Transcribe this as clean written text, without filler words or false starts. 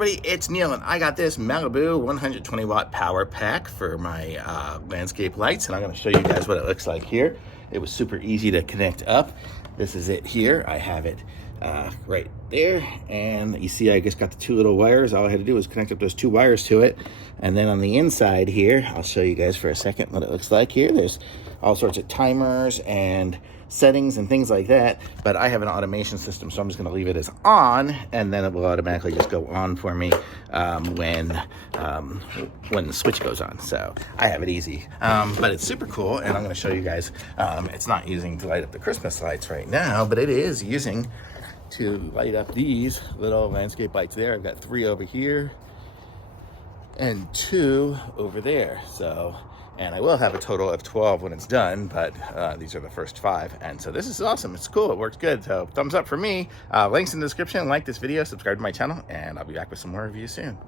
everybody, it's Neil, and I got this Malibu 120 watt power pack for my landscape lights, and I'm going to show you guys what it looks like here. It was super easy to connect up. This is it here. I have it right there, and you see I just got the two little wires. All I had to do was connect up those two wires to it, and then on the inside here, I'll show you guys for a second what it looks like here. There's all sorts of timers and settings and things like that, but I have an automation system, so I'm just going to leave it as on, and then it will automatically just go on for me when the switch goes on. So I have it easy, but it's super cool, and I'm going to show you guys. It's not using to light up the Christmas lights right now, but it is using to light up these little landscape lights there. I've got 3 over here and 2 over there. So, and I will have a total of 12 when it's done, but these are the first 5. And so this is awesome. It's cool. It works good. So thumbs up for me. Links in the description. Like this video, subscribe to my channel, and I'll be back with some more reviews soon.